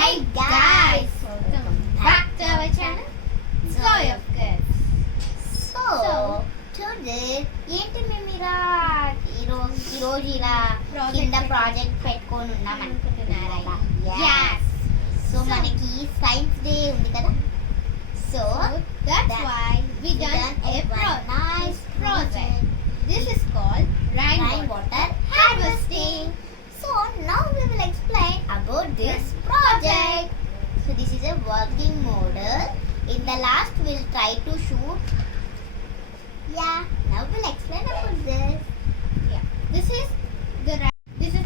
Hey guys, welcome back to our channel joyofkidaas. So today ఏంటి మేము ఈరోజు ఇలా కింద ప్రాజెక్ట్ పెట్టుకొని ఉన్నాం అనుకుంటున్నారా? Yes. సో మనకి సైన్స్ డే ఉంది కదా, so That's why we done a nice project. This is called rainwater harvesting. So now we will explain about this project. So this is a working model. In the last we'll try to shoot. Yeah, now we'll explain about this. Yeah, this is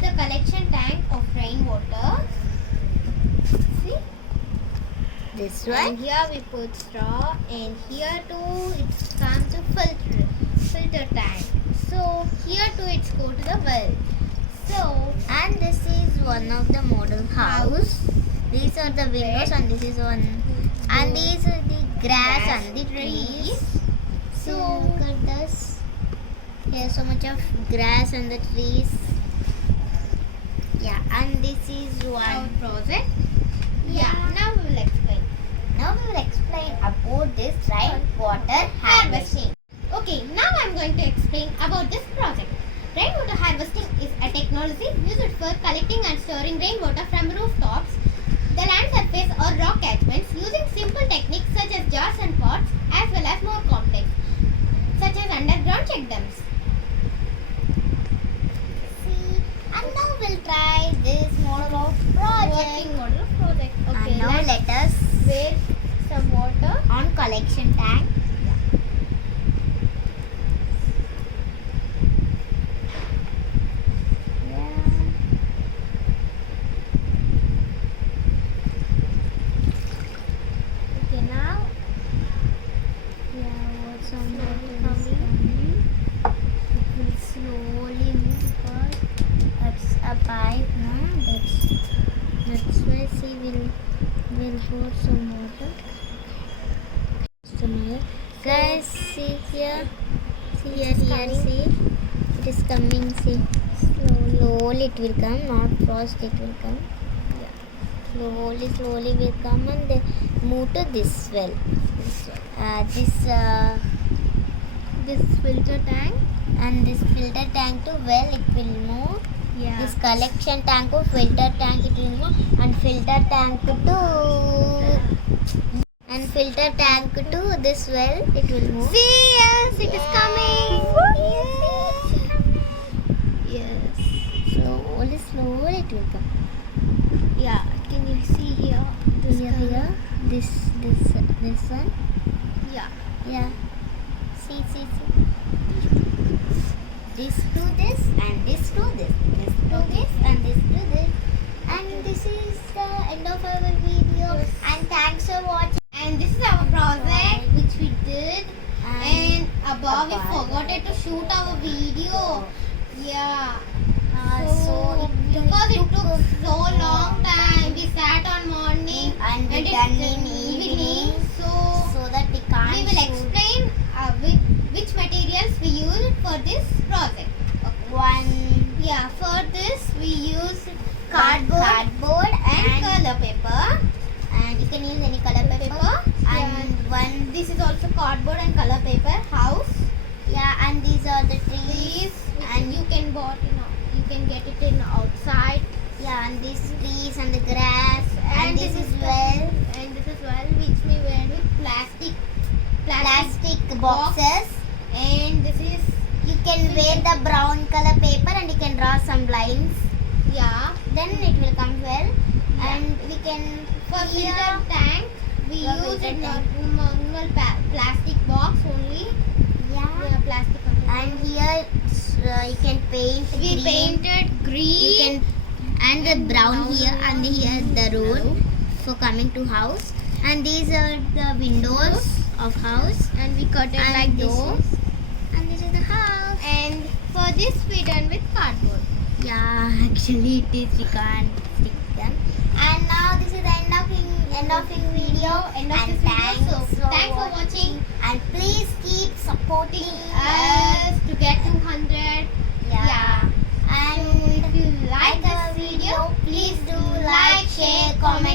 the collection tank of rainwater. See, This and here we put straw, and here too it's come to filter tank. So here too it's go to the well. So and this is one of the model house. These are the windows and this is one, and these are the grass and the trees. So look at this. There's so much of grass and the trees. Yeah, and this is our one. project. Yeah, now we will explain. Now we will explain about this rainwater harvesting. Okay, now I'm going to explain about this project. Rainwater harvesting is a technology used for collecting and storing rainwater from rooftops, the land surface or rock catchments using simple techniques such as jars and pots, as well as more complex such as underground check dams. See, and now we'll try this model of project. Working model of project. Okay, And now let us wait some water. on collection tank. Okay, now Some water water is is coming. It will slowly move because it's a pipe now. That's why see we'll pour some water. Some here. Guys, see here. See here. See. It is coming. See. Slowly it will come. Not fast. It will come. Slowly will come and they move to this well. This filter tank. and this filter tank to well it will move. Yeah. This collection tank to filter tank it will move, and filter tank to this well it will move. See, yes, it is coming. Yes. Slowly it will come. Yeah. Can you see here? Here. This one. Yeah. Yeah. See. This to this and this to this. This to this and this to this. And this is the end of our video. Yes. And thanks for watching. And this is our project which we did. And above we forgot to shoot our video. Yeah. So because it took so long time. We sat on morning and we it's done in evening. So that we can't we will shoot. explain which materials we used for this project. One Yeah, for this we use cardboard and color paper. and you can use any color paper. And one This is also cardboard and color paper house. and these are the trees. These And you can get it in outside. and these trees and the grass and this is well Which we wear with plastic plastic boxes. And this is You can wear the brown color paper and you can draw some lines. Then it will come well. And we can for here filter tank we For use filter it tank. normal plastic box only. Plastic only. And here you can paint We green. painted You green. can and the brown here and here the road for coming to house. And these are the windows of house. And we cut it And like this this. is- And this is the house. And for this we done with cardboard. Actually it is, we can't stick them. And now this is the end of video. End of And this video. So thanks for watching. And please keep supporting Us to get 200. And If you like this video, please do like, share, comment.